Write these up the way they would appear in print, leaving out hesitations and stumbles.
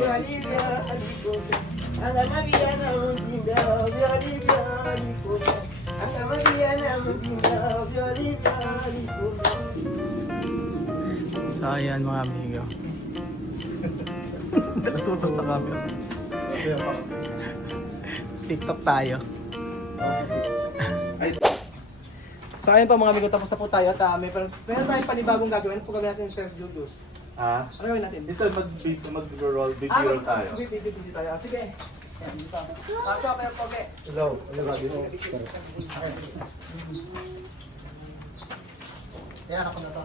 Olivia, Alicoba. Ana Maria na mundinda, Olivia, Alicoba. Ana Maria na mundinda, Olivia, Alicoba. So ayan mga amigo. Natutok sa camera. TikTok tayo. So ayun pa mga amigo, tapos na po tayo at meron tayong panibagong gagawin. Ano po gagawin natin Sir Julius? Ha? Ano gawin natin? Dito mag-roll video tayo. Video tayo. Sige. Ayan, dito. Pasok kayo po, okay. Hello, ano ba dito? Ayan ako na to.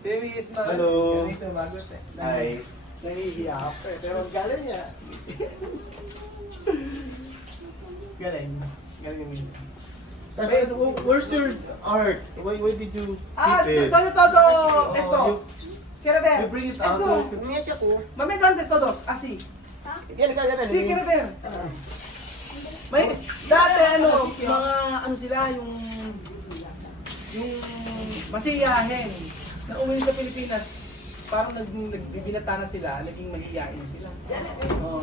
Si Miss Mag. Hello. Miss Magot eh. Hi. Nahihiya ako eh. Pero galing niya. Galing. Galing yung Miss. Hey, where's your art? Why did you keep it? Todo. Esto. you Quiero ver. bring it out. Esto. Mami, ¿dónde todos? Así. Sí, quiero ver. May, dati mga sila, yung masiyahin. Na umuwi sa Pilipinas, parang nagbibinata na sila, naging mahihiyain sila. Oo.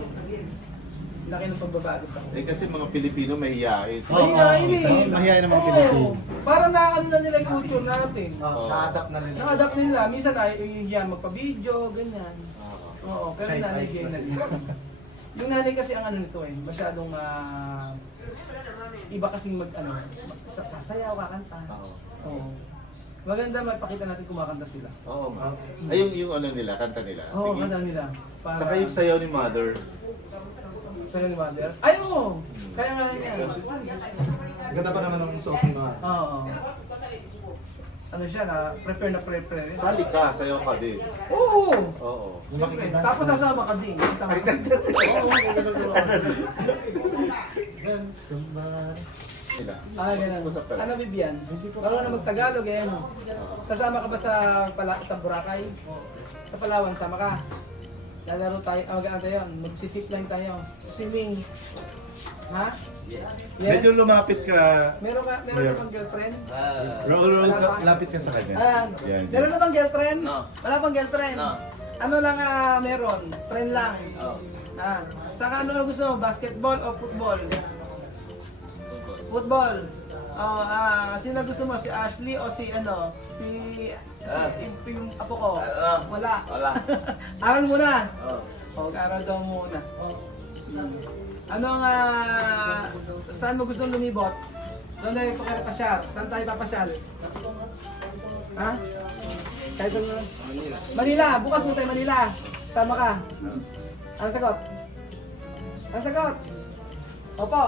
Laki ng pagbabago sa Eh kasi mga Pilipino mahihiyain. Mahihiyain eh. Mahihayin naman Oo. Pilipino. Parang nakakano na nila yung culture natin. Na-adapt na nila. Naka-adapt nila. Minsan ay hihiya magpa-video, ganyan. Oo, pero yung nanay game na din. Yung nanay kasi ang nito eh, masyadong iba kasing sasayaw, kakanta. Oo. Maganda mapakita natin kumakanta sila. Oo nga. Ay, yung ano nila, kanta nila. Oo, Sige. kanta nila. Saka yung sayaw ni Mother. Sayaw ni Mother. Ay, oo! Kaya nga yan. Ganda pa naman ng suot ng mga. Oo. Ano siya prepare rin. Sali ka, sayaw ka din. Oo! Oo. Tapos sasama ka din. Sasama ka. Sila. Ganun. Usap ka lang. Ano, Bibian? Baka na mag-Tagalog eh, ano? Sasama ka ba sa Boracay? Sa Palawan, sama ka? Lalaro tayo, mag-ano tayo, magsisipline tayo. Swimming. Ha? Yes? Medyo lumapit ka. Meron ka bang girlfriend? Roll ka, lapit ka sa kanya. Yan. Meron na bang girlfriend? No. Wala pang girlfriend? No. Ano lang meron? Friend lang? Saka ano gusto mo? Basketball o football? Football. Sino gusto mo? Si Ashley o si yung apo ko? Wala. Aral muna. Aral daw muna. Ano saan mo gustong lumibot? Doon tayo papasyal. Saan tayo papasyal? Ha? Kahit doon Manila. Bukas mo tayo Manila. Sama ka. Ano sagot? Ano sagot? Opo.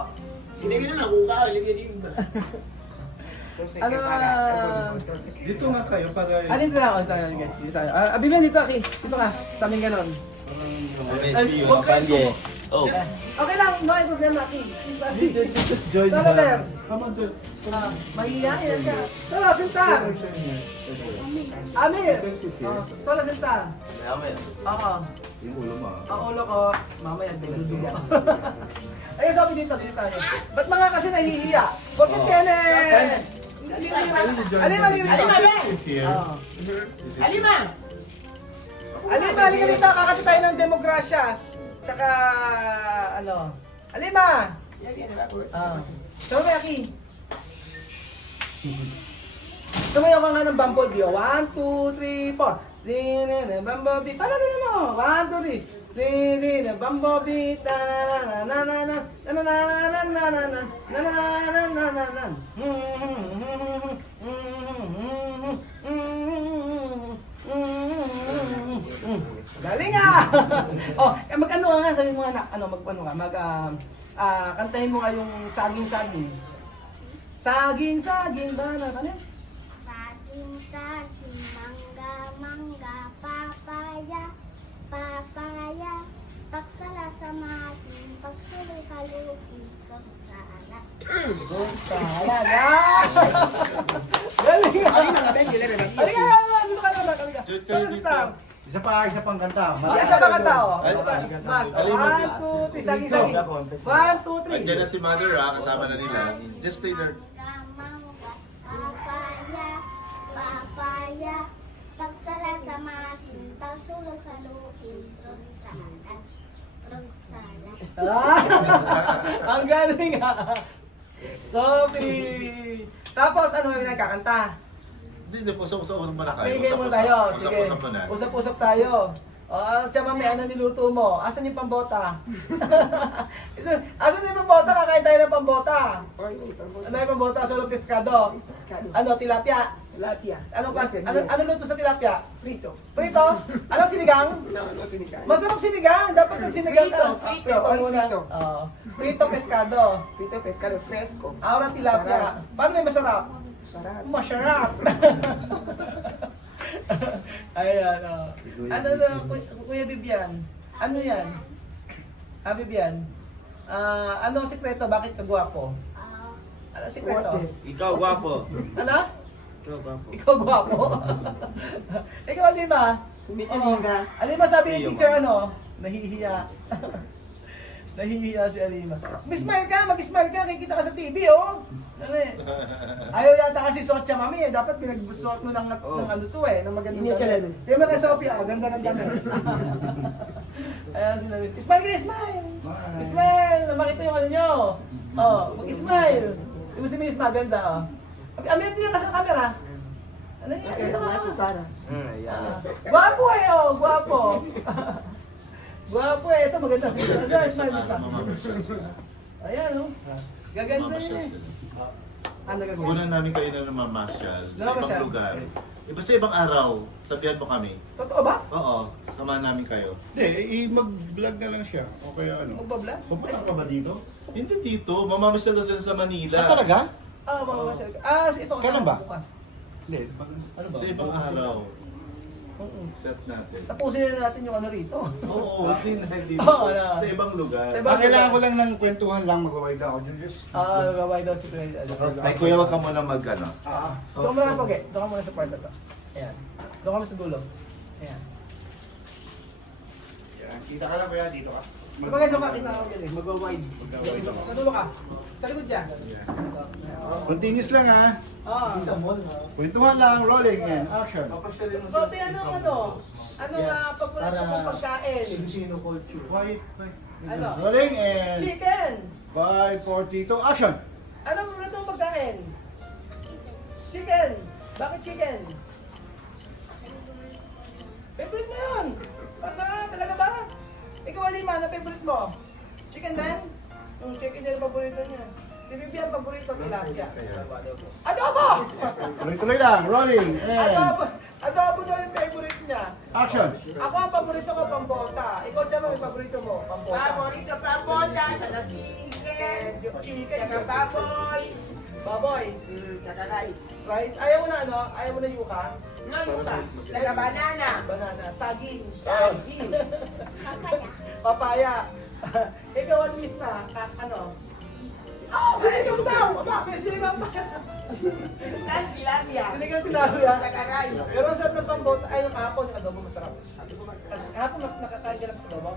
Hindi ko na nakuha, hindi din ba? Ano Dito nga kayo para... dito na ako. Dito tayo. Bibian dito, Aki. Dito ka. Sa aming ganon. Huwag kayo okay lang. No problema, Aki. Just join Tara, Ber. Come on, join. Mahihiyain ka. Tara, sinta. Amir. Sola, sinta. Oo. Yung ulo mo. Ang ulo ko, mamaya bibigyan. Ayun, sabi dito tayo. Ba't mga kasi nahihiya? Bakit yan eh? Alima, Alima! Alima, halika dito. Kakati tayo ng Demogracias. Tsaka, Alima! Sabi, Aki. Sumayaw ka nga ng Bumblebee. 1, 2, 3, 4. Bumblebee. Paano din mo? 1, 2, 3. Bumblebee. Galing ah! Mag-ano nga, sabi mo anak, kantahin mo nga yung saging-saging. Saging-saging, ba na? Saging-saging, mangga-mangga, papaya, papaya, pagsala sa mating, pagsulo-kaluki, kagsala. Kagsala na! Galing ah! Halika ka, dito ka naman, halika. Saan kita? Isa pang kanta. Isa pa kanta, oh. Mas, Alima. 1, 2, 3, saging-saging. 1, 2, 3. Andiyan na si Mother kasama na nila. Just stay there. Mangga-mangga, papaya, Ang galing ha. Sophie. Tapos ano yung nagkakanta? Hindi, usap-usap muna kayo. Bigay mo tayo. Sige. Usap-usap muna. Usap-usap tayo. Tsaka may ano niluto mo? Asan yung pambota? Asan yung pambota? Kakain tayo ng pambota. Ano yung pambota? Solo pescado. Ano, tilapia? Tilapia. Anong klase? Ano luto sa tilapia? Frito. Prito? Anong sinigang? No, sinigang. Masarap sinigang. Dapat nagsinigang ka. Frito, Ano muna? frito. Prito pescado. Frito, pescado, fresco. Ahora tilapia. Paano may masarap? Sarap. Masarap. Ayan, Ano na, Kuya Bibian? Ano yan? Bibian? Ano ang sikreto? Bakit ka gwapo? Ano ang sikreto? Ikaw, gwapo. Ano? Ikaw, gwapo. Ikaw gwapo? Ikaw, Alima? Michilinga. Alima, sabi ng teacher, ano? Nahihiya. Nahihiya si Alima. Mag-smile ka, mag-smile ka. Kikita ka sa TV, oh. Ano eh? Ayaw yata kasi suot siya, mami. Dapat pinagsuot mo ng ano to eh. Ng magandang Hindi siya damit. Kaya mga Sophie, ganda ng damit. Ayan sinabi. Smile ka, smile! Smile! Makita yung ano nyo. Mag-smile. Yung si Miss maganda, oh. Amin, pinaka sa camera. Ano yun? Kaya Ano sa ka? sutara. Gwapo eh, oh. Gwapo. Gwapo eh. Ito maganda. Smile ka. Ayan, oh. Gaganda Mamasyal yun eh. sila. Ano gagawin? Una namin kayo na namamasyal sa ibang Namamasyal? lugar. Iba sa ibang araw, sabihan mo kami. Totoo ba? Oo, samahan namin kayo. Hindi, mag-vlog na lang siya. O kaya ano. Magbabla? Pupunta ka ba dito? Hindi dito, mamamasyal na sila sa Manila. talaga? Mamasyal ka. Ito kasi Kailan ba? bukas. Hindi. Ano ba? Sa ibang araw, Oo. set natin. Tapusin na natin yung ano rito. Oo, hindi na dito. Oo, ano. Sa ibang lugar. Sa ibang- Kailangan ko lang ng kwentuhan lang, mag-wild ako. Just... Gaway daw si Kuya. Ay kuya, wag ka muna mag-ano. Doon ka muna pag Doon ka muna sa part na to. Ayan. Doon kami sa dulo. Ayan. Yan. Kita ka lang kuya, dito ka. Kapag doon ka, kita ako dyan eh. Mag-wide. Sa dulo ka. Sa likod dyan. Continuous lang ha. Kwentuhan lang, rolling and action. So, ano? Ano paborito mong pagkain? Filipino culture. Ano? Rolling and Chicken! 5, 4, 3, 2, action! Ano paborito mong pagkain? Chicken! Bakit chicken? Favorite mo yun! Talaga ba? Ikaw, Alima, ano favorite mo? Chicken din? Yung chicken din ang paborito niya. Si Bibian, paborito, tilapia. Adobo! Tuloy-tuloy lang, rolling Adobo! and Adobo daw yung favorite niya. action! Ako ang paborito ko, pambota. Ikaw, Chama, yung paborito mo, pambota. Paborito pa boda, saka chicken, Chicken, saka baboy, baboy. saka rice. Rice. Ayaw mo na ano? Ayaw mo na yuka? No, yuka. Saka banana. Banana. Saging. Saging. Papaya. Papaya. Ikaw ang miss na. Ano? Sinigang daw! Aba, may sinigang pa. Tilapia. Sinigang tilapia. Saka rice. Pero ang sarap ng pambota, ay yung kahapon, yung adobo masarap. Kasi kahapon nakakain ka ng adobo.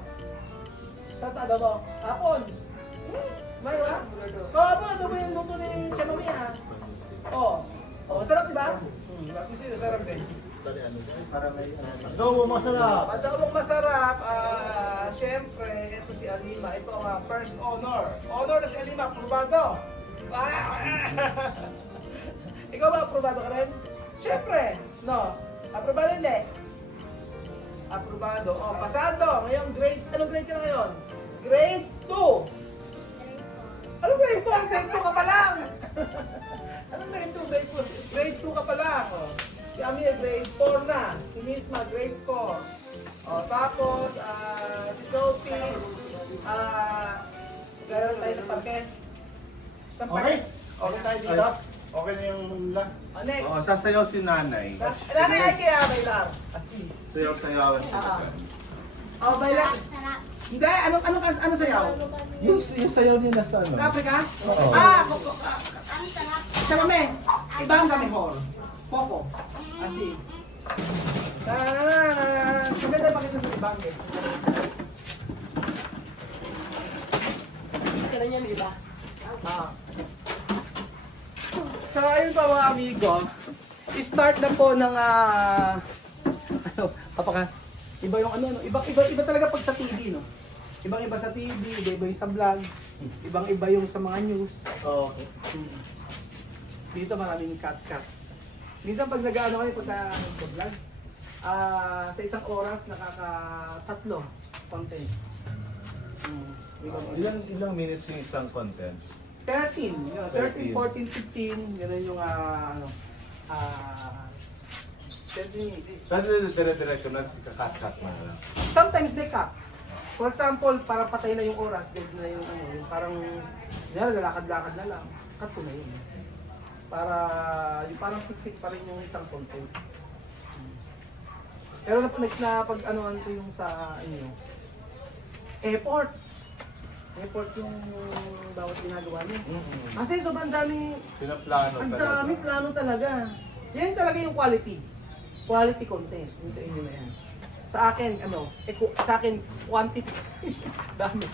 Sarap na adobo. Kahapon. May ba? Kahapon adobo yung luto ni Chanami ha. Oo, sarap diba? Kasi sarap din. Adobo masarap! Adobong masarap, syempre, ito si Alima. Ito ang first honor. Honor na si Alima, aprobado. Ikaw ba, aprobado ka rin? Syempre, no. Aprobado hindi? Aprobado. Pasado. Ngayon, anong grade ka na ngayon? Grade 2. Anong grade 4? Grade 2 ka pa lang. Anong grade 2? Grade 2 ka pa lang. Si Amir, grade 4 na. Si Misma, grade 4. Tapos, si Sophie, gano'n tayo sa parke. Sa Okay? parke? Okay tayo dito? Okay na yung mula? Next. Oo, sasayaw si nanay. Nanay ay kaya may lang. Asi. Sayaw-sayawan si Ah. nanay. May lang. Sarap. Hindi, ano sayaw? Yung sayaw nila sa ano? Sa Africa? Oo. Ang sarap. Sa mame. Iba ang kami hall. Popo. Asi. Maganda pakita sa ibang eh. Ito na niyan, iba. So ayun pa mga amigo, start na po ng iba yung ano, iba talaga pag sa TV, no? Ibang-iba sa TV, iba-iba yung sa vlog, ibang-iba yung sa mga news. Oo. Dito maraming cut-cut. Minsan pag nag-ano kayo, pagka nag-vlog, sa isang oras nakaka-3 content. Ilang minutes yung isang content? 13, 13, 14, 15, gano'n yung 13 minutes. Pero dire-diretso na, kakat-cut na lang. Sometimes they cut. For example, para patay na yung oras, dead na yung yung parang, lalakad-lakad na lang, cut ko na yun. Para, yung parang siksik pa rin yung isang content. Pero na pag-anuan ko yung sa inyo, effort. Effort yung bawat ginagawa niyo. Kasi sobrang dami, Pinaplano ang talaga. dami plano talaga. Yan talaga yung quality. Quality content, yung sa inyo na yan. Sa akin, sa akin, quantity. Dami.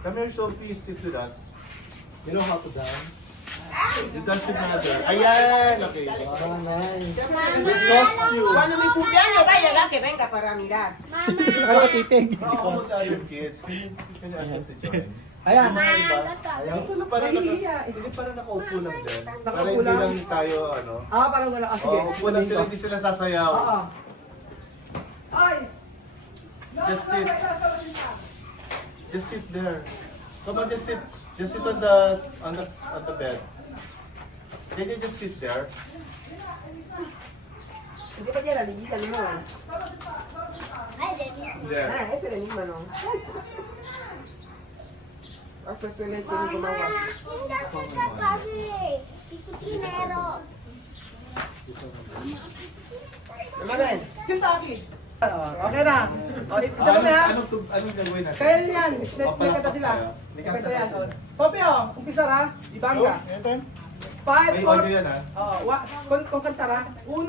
Come here, Sophie, sit with us. You know how to dance? You dance together. Ayan! Okay. Oh, nice. Cuando mi cumpleaños vaya acá que venga para mirar. Mama. Nakakatitig. Almost other kids. Can you ask them to join? Ayan. Yung mga iba, Ayaw. ito lang parang Nahihiya eh. hindi parang nakaupo lang dyan. Para Nakaupo hindi lang? lang tayo, Parang wala. Sige. upo lang sila, hindi sila sasayaw. Oo. Ay! Just sit. Just sit there. Come on, just sit. Just sit on the bed. Can you just sit there? Hindi pa dyan, nalilita mo. Ay, de mismo. There. Ese es el mismo, no. Hasta su leche ni gumawa. Hindi ka kasi. Pikutinero. Manuel. Sintaki. Okay na. O, ito na ha. Anong gagawin natin? Kaya yan. May kata sila. May kata yan. Sophie, umpisa ra. Ibanga. Ito. 5, May 4, audio yan, ha? kung kantara. 1,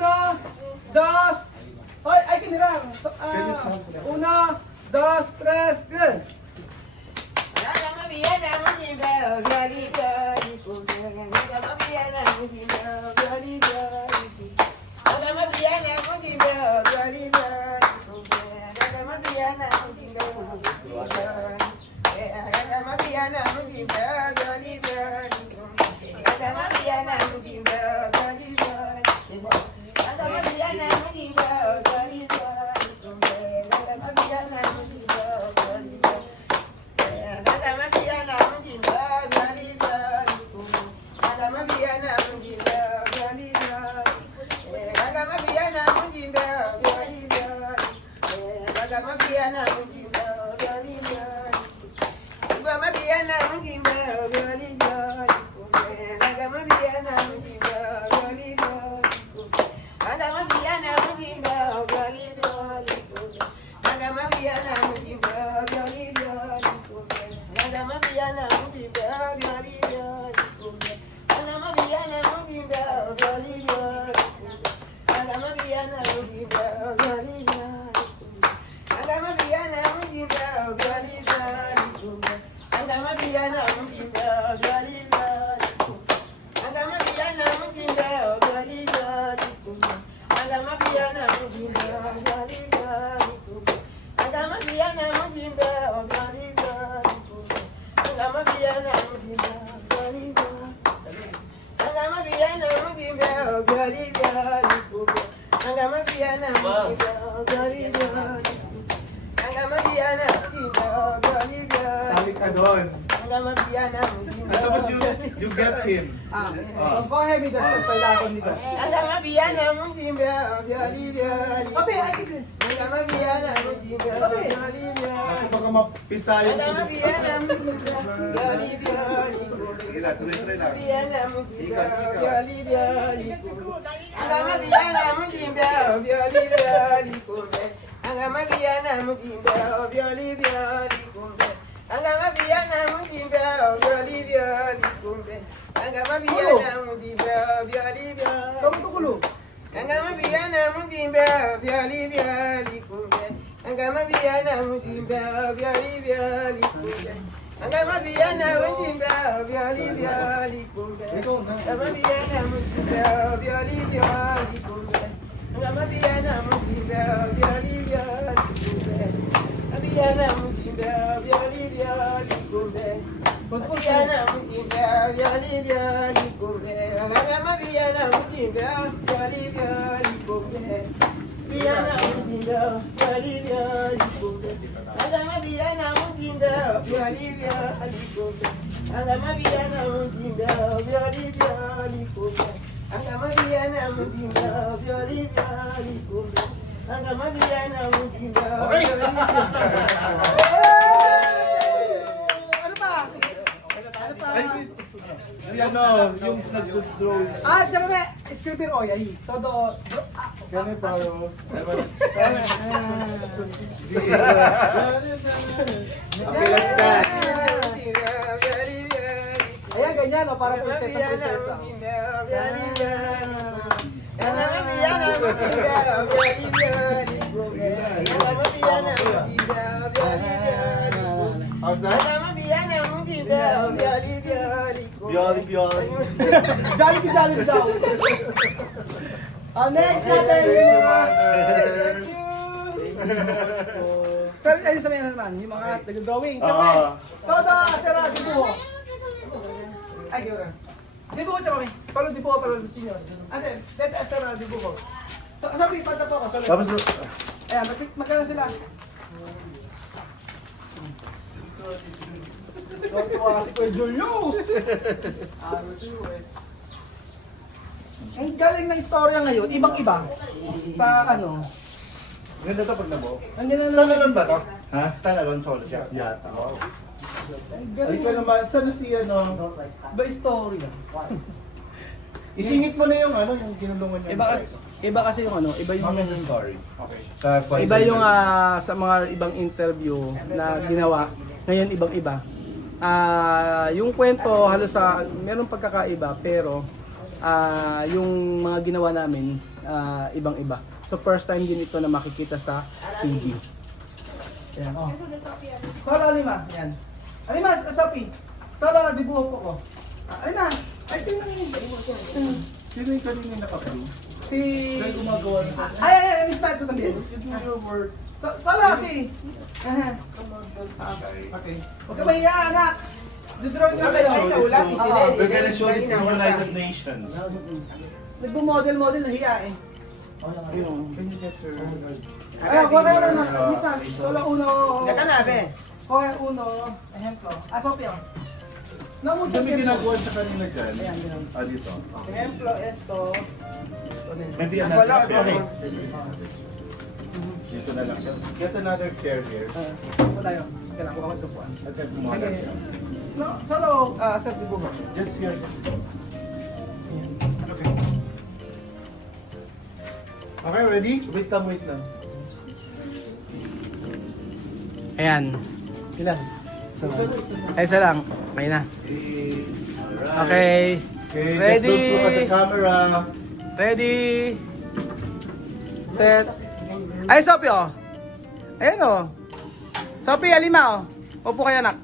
2, hoy, ay kinira. 1, 2, 3, good. Sabi ka doon. Tapos you get him. So go ahead with the step by lakon nito. Sophie, ay kinira. Ako baka mapisa yung... Sige na, tuloy-tuloy lang. Kamu tukulo. Madiana mujinda vyali vyali kumbe. Madiana mujinda vyali vyali kumbe. Madiana mujinda vyali vyali kumbe. Madiana mujinda vyali vyali kumbe. Madiana mujinda vyali vyali kumbe. Madiana mujinda vyali vyali kumbe. Madiana mujinda vyali vyali kumbe. Ano pa? Ano pa? Si ano, yung nag-draw. Ah, diyan kami. Scripper o, ay. Todo. Kami paro. Okay, let's start. Ayan, ganyan o. Parang prinsesa. How's that? Bioli, bioli. Jollibee daw. Next natin yung mga... Sir, ayun sa mga naman, yung mga nag-drawing. Tsaka, todo, sir, dibuho. Ay, dibuho, tsaka kami. Palo dibuho, palo sa inyo. Ate, dito, sir, dibuho. Sabi, panta po ako. Tapos, Ayan, magkano sila? Tuwa si Kuya Julius! Ang galing ng istorya ngayon, ibang-iba. Sa ano? ganda to pag nabuo. Ang ganda Standalone ba to? Ha? Standalone solo siya? Yata. Oh. Ay ka naman, sana si ano? Iba istorya. Isingit mo na yung ano, yung kinulungan niya. Iba kasi yung ano, iba yung... Comment sa story. Okay. Sa Iba yung sa mga ibang interview na ginawa. Ngayon ibang-iba. Yung kwento halos sa merong pagkakaiba pero yung mga ginawa namin ibang-iba. So first time din ito na makikita sa TV. Ayan, oh. Solo Alima, yan. Alima, Sophie. Solo dibuho po ko. Alima, ay tingnan mo. Sino yung kanina naka-blue? Si... Saan gumagawa nito? Ay, miss ko también. You do your work. Solo si... Okay. Huwag ka mahiya, anak. Didrawing na kayo. We're gonna show this to the United Nations. Nagbo-model, nahiya eh. Can you get your... Ay, huwag kayo na. Misa, solo uno. Nakanabe. Hoy, uno. Ejemplo. Sophia. No, mucho Dami tiempo. ginagawa siya kanina dyan. Ayan, ganun. Dito. Ejemplo, esto. Maybe another chair. Dito na lang siya. Get another chair here. Ito tayo. Kailangan ko ako supuan. At then kumakas Sige. siya. No, solo, sir, dibuho. Just here. Okay. Okay, ready? Wait lang. Ayan. Ilan? Ay, isa lang. Okay na. Okay. Okay, Ready? just look at the camera. Ready? Set. Ay, Sophie, oh. Ayan, oh. Sophie, Alima, oh. Upo kayo, anak.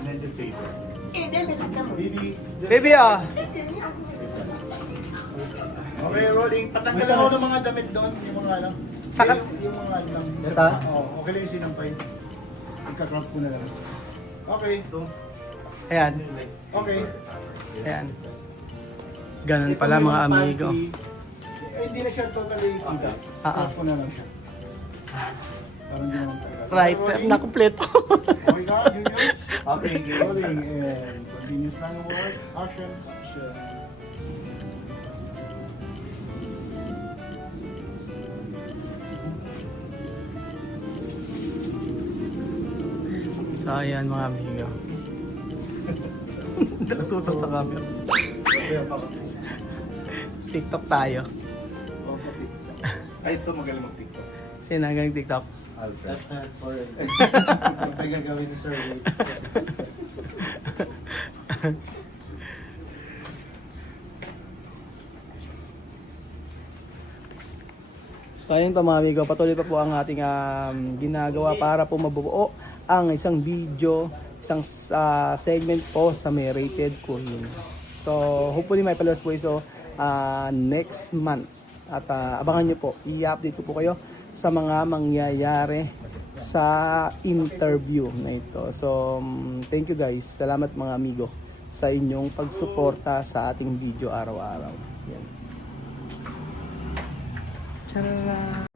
Medyo paper. Baby. Baby, oh. Okay, rolling. Patanggal ako ng mga damit doon. Yung mga ano. Sakat. Yung mga ano lang. Ito? Oo, okay lang yung sinampay. Ika-crop ko na lang. Okay, ito. Ayan. Okay. Ayan. Ganun Ito pala yung mga panty. amigo. Eh, hindi na siya totally kita. Crop ko na lang siya. Parang di naman talaga. Right, Rolling. nakumpleto. Okay ka, Julius? Okay, rolling. And continuous lang ang work. Action. So, ayan mga amigo. Natutok sa camera. TikTok tayo. Ay, ito magaling mag-TikTok. Sino hanggang TikTok? Alfred. Ay, gagawin ni Sir Wade. So ayun pa mga amigo, patuloy pa po ang ating ginagawa para po mabuo ang isang video, isang segment po sa may rated coin. So hopefully may palabas po ito next month. At abangan nyo po, i-update ko po kayo sa mga mangyayari sa interview na ito. So, thank you guys. Salamat mga amigo sa inyong pagsuporta sa ating video araw-araw. Yan. Tara!